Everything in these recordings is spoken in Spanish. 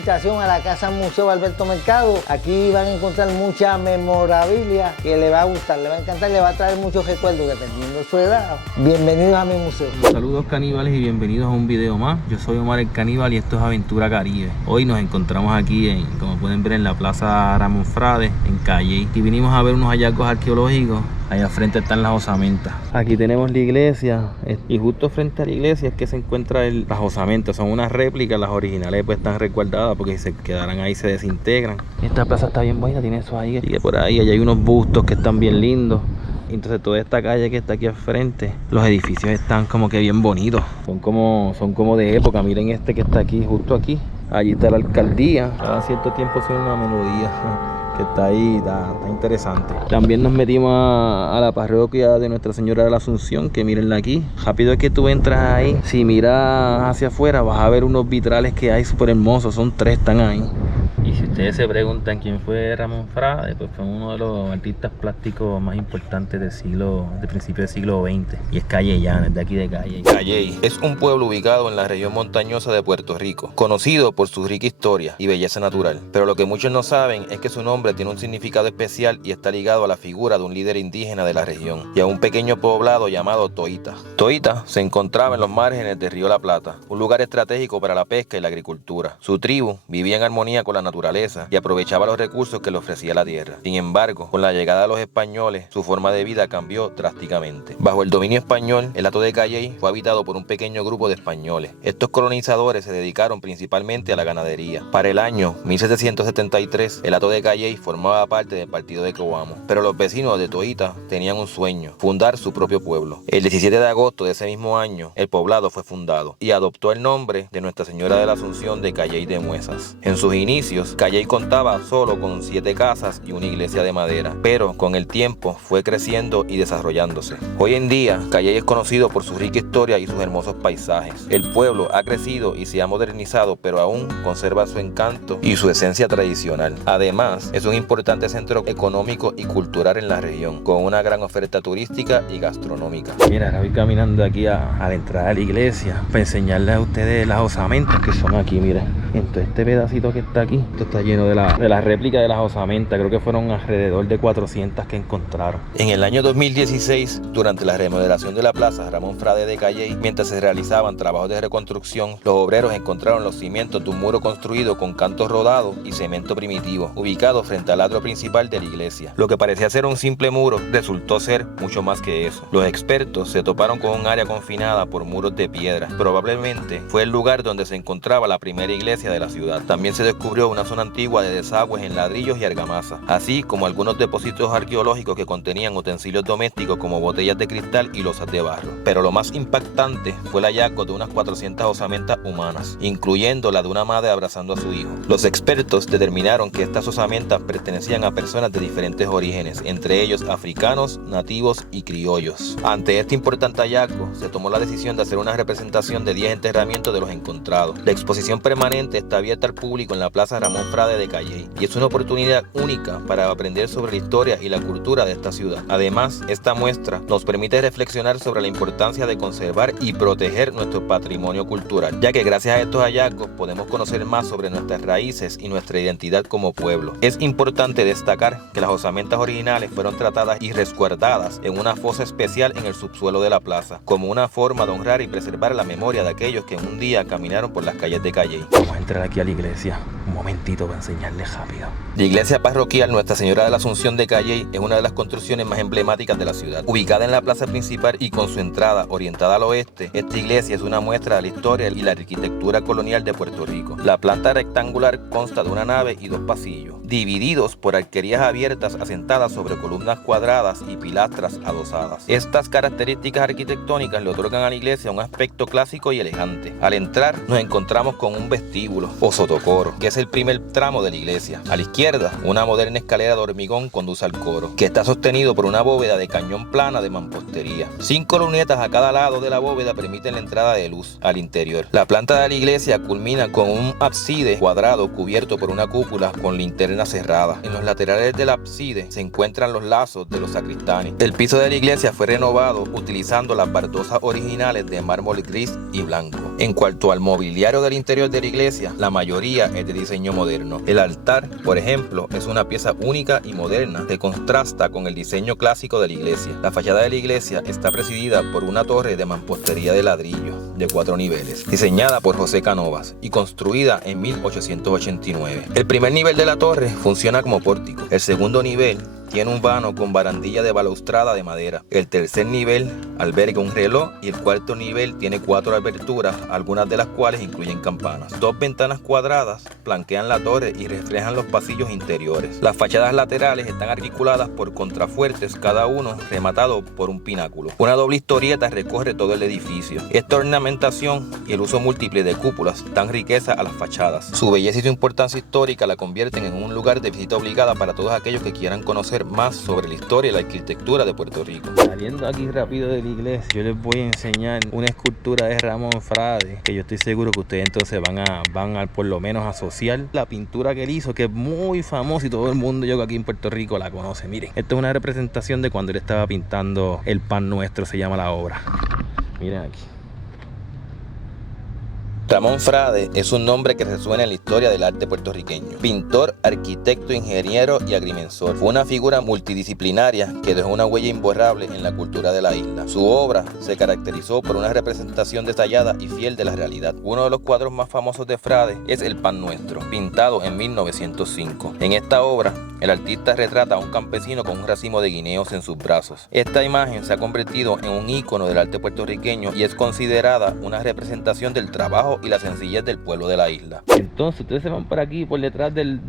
invitación a la Casa Museo Alberto Mercado. Aquí van a encontrar mucha memorabilia que le va a gustar, le va a encantar, le va a traer muchos recuerdos dependiendo de su edad. Bienvenidos a mi museo. Saludos caníbales y bienvenidos a un video más. Yo soy Omar el Caníbal y esto es Aventura Caribe. Hoy nos encontramos aquí, como pueden ver, en la Plaza Ramón Frade, en Calley. Y vinimos a ver unos hallazgos arqueológicos. Allá al frente están las osamentas. Aquí tenemos la iglesia y justo frente a la iglesia es que se encuentran las osamentas. Son unas réplicas, las originales pues están resguardadas porque si se quedaran ahí se desintegran. Esta plaza está bien bonita, tiene eso ahí. Sigue por ahí, allá hay unos bustos que están bien lindos. Entonces toda esta calle que está aquí al frente, los edificios están como que bien bonitos. Son como de época. Miren este que está aquí, justo aquí. Allí está la alcaldía. Cada cierto tiempo suena una melodía que está ahí, está interesante. También nos metimos a la parroquia de Nuestra Señora de la Asunción, que mírenla aquí. Rápido es que tú entras ahí, si miras hacia afuera vas a ver unos vitrales que hay súper hermosos. Son 3, están ahí. Y si ustedes se preguntan quién fue Ramón Frade, pues fue uno de los artistas plásticos más importantes del principio del siglo XX. Y es Calleyana, es de aquí de Calley. Calley es un pueblo ubicado en la región montañosa de Puerto Rico, conocido por su rica historia y belleza natural. Pero lo que muchos no saben es que su nombre tiene un significado especial y está ligado a la figura de un líder indígena de la región y a un pequeño poblado llamado Toita. Toita se encontraba en los márgenes del río La Plata, un lugar estratégico para la pesca y la agricultura. Su tribu vivía en armonía con la naturaleza y aprovechaba los recursos que le ofrecía la tierra. Sin embargo, con la llegada de los españoles, su forma de vida cambió drásticamente. Bajo el dominio español, el hato de Calley fue habitado por un pequeño grupo de españoles. Estos colonizadores se dedicaron principalmente a la ganadería. Para el año 1773, el hato de Calley formaba parte del partido de Coamo, pero los vecinos de Toita tenían un sueño: fundar su propio pueblo. El 17 de agosto de ese mismo año, el poblado fue fundado y adoptó el nombre de Nuestra Señora de la Asunción de Calley de Muesas. En sus inicios, Calley contaba solo con 7 casas y una iglesia de madera, pero con el tiempo fue creciendo y desarrollándose. Hoy en día, Calley es conocido por su rica historia y sus hermosos paisajes. El pueblo ha crecido y se ha modernizado, pero aún conserva su encanto y su esencia tradicional. Además, es un importante centro económico y cultural en la región, con una gran oferta turística y gastronómica. Mira, ahora voy caminando aquí a la entrada de la iglesia para enseñarles a ustedes las osamentas que son aquí. Mira, entonces este pedacito que está aquí, esto está lleno de la réplica de las osamentas. Creo que fueron alrededor de 400 que encontraron. En el año 2016, durante la remodelación de la plaza Ramón Frade de Calley, mientras se realizaban trabajos de reconstrucción, los obreros encontraron los cimientos de un muro construido con cantos rodados y cemento primitivo, ubicado frente al atrio principal de la iglesia. Lo que parecía ser un simple muro resultó ser mucho más que eso. Los expertos se toparon con un área confinada por muros de piedra. Probablemente fue el lugar donde se encontraba la primera iglesia de la ciudad. También se descubrió una zona antigua de desagües en ladrillos y argamasa, así como algunos depósitos arqueológicos que contenían utensilios domésticos como botellas de cristal y losas de barro. Pero lo más impactante fue el hallazgo de unas 400 osamentas humanas, incluyendo la de una madre abrazando a su hijo. Los expertos determinaron que estas osamentas pertenecían a personas de diferentes orígenes, entre ellos africanos, nativos y criollos. Ante este importante hallazgo, se tomó la decisión de hacer una representación de 10 enterramientos de los encontrados. La exposición permanente está abierta al público en la Plaza Ramón Frade de Calley y es una oportunidad única para aprender sobre la historia y la cultura de esta ciudad. Además, esta muestra nos permite reflexionar sobre la importancia de conservar y proteger nuestro patrimonio cultural, ya que gracias a estos hallazgos podemos conocer más sobre nuestras raíces y nuestra identidad como pueblo. Es importante destacar que las osamentas originales fueron tratadas y resguardadas en una fosa especial en el subsuelo de la plaza, como una forma de honrar y preservar la memoria de aquellos que en un día caminaron por las calles de Calley. Vamos a entrar aquí a la iglesia un momentito para enseñarles rápido. La iglesia parroquial Nuestra Señora de la Asunción de Calley es una de las construcciones más emblemáticas de la ciudad. Ubicada en la plaza principal y con su entrada orientada al oeste, esta iglesia es una muestra de la historia y la arquitectura colonial de Puerto Rico. La planta rectangular consta de una nave y 2 pasillos, divididos por arquerías abiertas asentadas sobre columnas cuadradas y pilastras adosadas. Estas características arquitectónicas le otorgan a la iglesia un aspecto clásico y elegante. Al entrar nos encontramos con un vestíbulo o sotocoro, que es el primer tramo de la iglesia. A la izquierda, una moderna escalera de hormigón conduce al coro, que está sostenido por una bóveda de cañón plana de mampostería. 5 lunetas a cada lado de la bóveda permiten la entrada de luz al interior. La planta de la iglesia culmina con un ábside cuadrado cubierto por una cúpula con linterna cerrada. En los laterales del ábside se encuentran los lazos de los sacristanes. El piso de la iglesia fue renovado utilizando las baldosas originales de mármol gris y blanco. En cuanto al mobiliario del interior de la iglesia, la mayoría es de diseño moderno. El altar, por ejemplo, es una pieza única y moderna que contrasta con el diseño clásico de la iglesia. La fachada de la iglesia está presidida por una torre de mampostería de ladrillo de 4 niveles, diseñada por José Cánovas y construida en 1889. El primer nivel de la torre funciona como pórtico. El segundo nivel tiene un vano con barandilla de balaustrada de madera. El tercer nivel alberga un reloj y el cuarto nivel tiene 4 aberturas, algunas de las cuales incluyen campanas. 2 ventanas cuadradas flanquean la torre y reflejan los pasillos interiores. Las fachadas laterales están articuladas por contrafuertes, cada uno rematado por un pináculo. Una doble historieta recorre todo el edificio. Esta ornamentación y el uso múltiple de cúpulas dan riqueza a las fachadas. Su belleza y su importancia histórica la convierten en un lugar de visita obligada para todos aquellos que quieran conocer más sobre la historia y la arquitectura de Puerto Rico. Saliendo aquí rápido de la iglesia, yo les voy a enseñar una escultura de Ramón Frade, que yo estoy seguro que ustedes entonces van a por lo menos asociar la pintura que él hizo, que es muy famosa y todo el mundo, yo que aquí en Puerto Rico la conoce. Miren, esto es una representación de cuando él estaba pintando El Pan Nuestro, se llama la obra. Miren aquí. Ramón Frade es un nombre que resuena en la historia del arte puertorriqueño. Pintor, arquitecto, ingeniero y agrimensor. Fue una figura multidisciplinaria que dejó una huella imborrable en la cultura de la isla. Su obra se caracterizó por una representación detallada y fiel de la realidad. Uno de los cuadros más famosos de Frade es El Pan Nuestro, pintado en 1905. En esta obra, el artista retrata a un campesino con un racimo de guineos en sus brazos. Esta imagen se ha convertido en un ícono del arte puertorriqueño y es considerada una representación del trabajo y la sencillez del pueblo de la isla. Entonces ustedes se van por aquí, por detrás del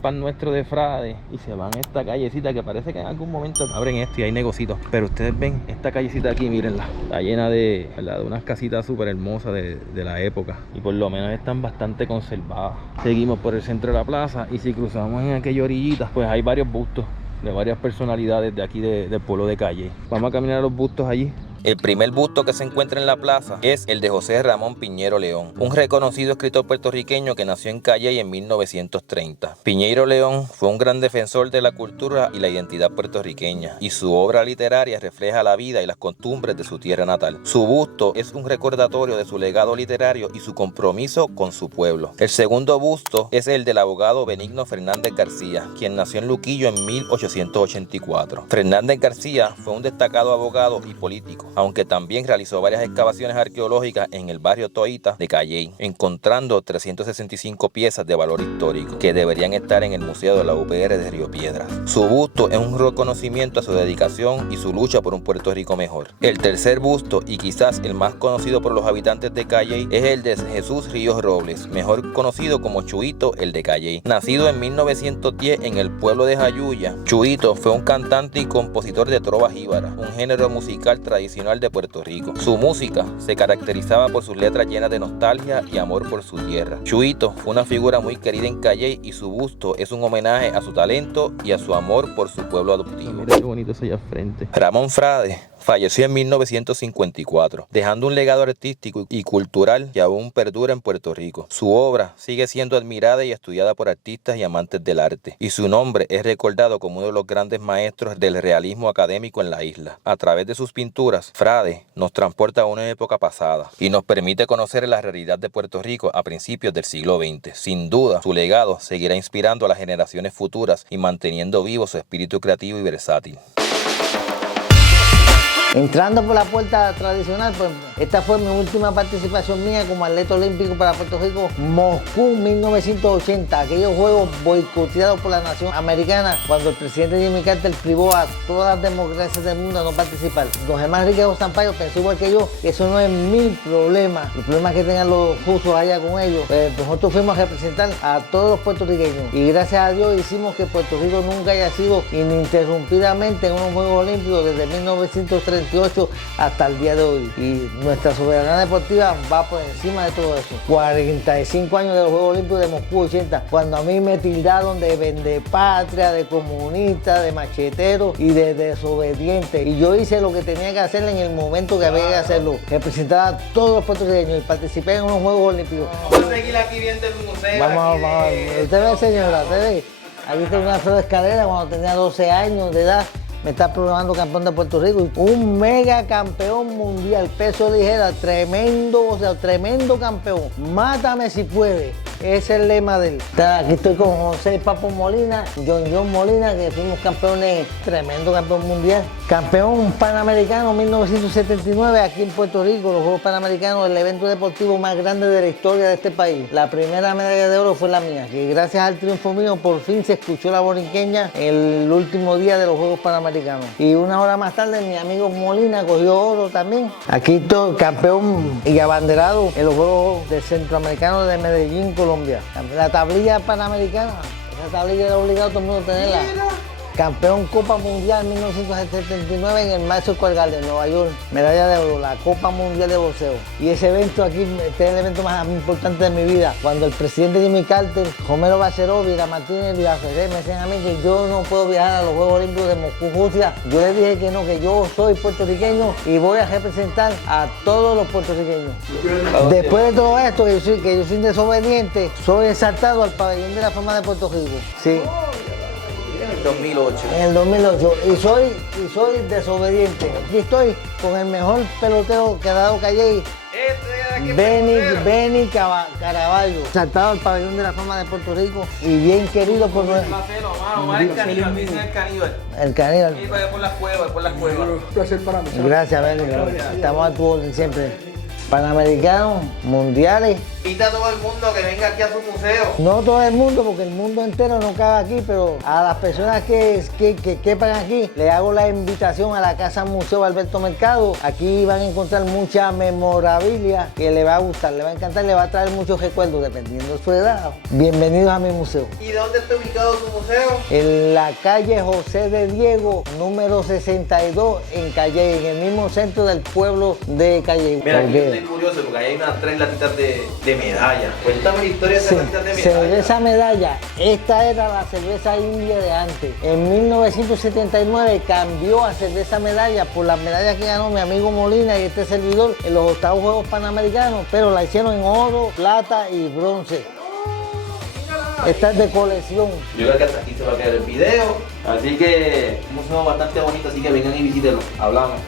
Pan Nuestro de Frade, y se van a esta callecita que parece que en algún momento abren esto y hay negocios. Pero ustedes ven esta callecita aquí, mírenla, está llena de unas casitas súper hermosas de la época, y por lo menos están bastante conservadas. Seguimos por el centro de la plaza y si cruzamos en aquella orillita, pues hay varios bustos de varias personalidades de aquí del pueblo de Calley. Vamos a caminar a los bustos allí. El primer busto que se encuentra en la plaza es el de José Ramón Piñeiro León, un reconocido escritor puertorriqueño que nació en Calley en 1930. Piñeiro León fue un gran defensor de la cultura y la identidad puertorriqueña, y su obra literaria refleja la vida y las costumbres de su tierra natal. Su busto es un recordatorio de su legado literario y su compromiso con su pueblo. El segundo busto es el del abogado Benigno Fernández García, quien nació en Luquillo en 1884. Fernández García fue un destacado abogado y político, aunque también realizó varias excavaciones arqueológicas en el barrio Toita de Calley, encontrando 365 piezas de valor histórico que deberían estar en el Museo de la UPR de Río Piedras. Su busto es un reconocimiento a su dedicación y su lucha por un Puerto Rico mejor. El tercer busto, y quizás el más conocido por los habitantes de Calley, es el de Jesús Ríos Robles, mejor conocido como Chuito el de Calley. Nacido en 1910 en el pueblo de Jayuya, Chuito fue un cantante y compositor de trova jíbara, un género musical tradicional de Puerto Rico. Su música se caracterizaba por sus letras llenas de nostalgia y amor por su tierra. Chuito fue una figura muy querida en Calley y su busto es un homenaje a su talento y a su amor por su pueblo adoptivo. Mira qué bonito es allá al frente. Ramón Frade falleció en 1954, dejando un legado artístico y cultural que aún perdura en Puerto Rico. Su obra sigue siendo admirada y estudiada por artistas y amantes del arte, y su nombre es recordado como uno de los grandes maestros del realismo académico en la isla. A través de sus pinturas, Frade nos transporta a una época pasada y nos permite conocer la realidad de Puerto Rico a principios del siglo XX. Sin duda, su legado seguirá inspirando a las generaciones futuras y manteniendo vivo su espíritu creativo y versátil. Entrando por la puerta tradicional, pues esta fue mi última participación mía como atleta olímpico para Puerto Rico. Moscú 1980, aquellos juegos boicoteados por la nación americana cuando el presidente Jimmy Carter privó a todas las democracias del mundo a no participar. Don Germán Enrique Sampaio pensó igual que yo, que eso no es mi problema, los problemas que tengan los rusos allá con ellos. Nosotros fuimos a representar a todos los puertorriqueños y gracias a Dios hicimos que Puerto Rico nunca haya sido ininterrumpidamente en unos Juegos Olímpicos desde 1938 hasta el día de hoy, y nuestra soberanía deportiva va por encima de todo eso. 45 años de los Juegos Olímpicos de Moscú 80, cuando a mí me tildaron de vendepatria, de comunista, de machetero y de desobediente, y yo hice lo que tenía que hacer en el momento que había que hacerlo, representar a todos los puertorriqueños y participé en unos Juegos Olímpicos. Vamos a seguir aquí viendo el museo. Vamos. Usted ve, señora, usted ve, aquí tengo una sola escalera cuando tenía 12 años de edad. me está programando campeón de Puerto Rico. Un mega campeón mundial, peso ligera, tremendo, o sea, tremendo campeón. Mátame si puede. Ese es el lema de él. Aquí estoy con José Papo Molina, John Molina, que fuimos campeones, tremendo campeón mundial. Campeón panamericano 1979 aquí en Puerto Rico, los Juegos Panamericanos, el evento deportivo más grande de la historia de este país. La primera medalla de oro fue la mía, que gracias al triunfo mío por fin se escuchó la borinqueña el último día de los Juegos Panamericanos. Y una hora más tarde mi amigo Molina cogió oro también. Aquí estoy campeón y abanderado en los Juegos de Centroamericanos de Medellín, Colombia. La tablilla panamericana, esa tablilla era obligado todo el mundo a tenerla. Campeón Copa Mundial 1979 en el Madison Square Garden, Nueva York. Medalla de oro, la Copa Mundial de Boxeo. Y ese evento aquí, este es el evento más importante de mi vida. Cuando el presidente Jimmy Carter, Romero Barceló, Vira Martínez y Villa Ferrer me decían a mí que yo no puedo viajar a los Juegos Olímpicos de Moscú, Rusia, yo les dije que no, que yo soy puertorriqueño y voy a representar a todos los puertorriqueños. Después de todo esto, que yo soy desobediente, soy exaltado al Pabellón de la Fama de Puerto Rico. Sí. En el 2008. En el 2008. Y soy desobediente. Aquí estoy con el mejor pelotero que ha dado Calle, Benny Caraballo, saltado al Pabellón de la Fama de Puerto Rico y bien querido por nuestro. El caníbal, me dicen el caníbal. El caníbal. Sí, por las cuevas, por las cuevas. Gracias, Benny. Estamos a tu orden siempre. Panamericanos, mundiales. Invita a todo el mundo que venga aquí a su museo. No todo el mundo, porque el mundo entero no cabe aquí, pero a las personas que quepan aquí, le hago la invitación a la Casa Museo Alberto Mercado. Aquí van a encontrar mucha memorabilia que le va a gustar, le va a encantar, le va a traer muchos recuerdos, dependiendo de su edad. Bienvenidos a mi museo. ¿Y dónde está ubicado tu museo? En la calle José de Diego, número 62, en Calle, en el mismo centro del pueblo de Calle. Mira, aquí estoy curioso porque ahí hay unas 3 latitas de medalla. Cuéntame la historia de esas latitas de medalla. Cerveza medalla, esta era la cerveza india de antes. En 1979 cambió a cerveza medalla por las medallas que ganó mi amigo Molina y este servidor en los 8º Juegos Panamericanos, pero la hicieron en oro, plata y bronce. Esta es de colección. Yo creo que hasta aquí se va a quedar el video. Así que un museo bastante bonito, así que vengan y visítenlo. Hablamos.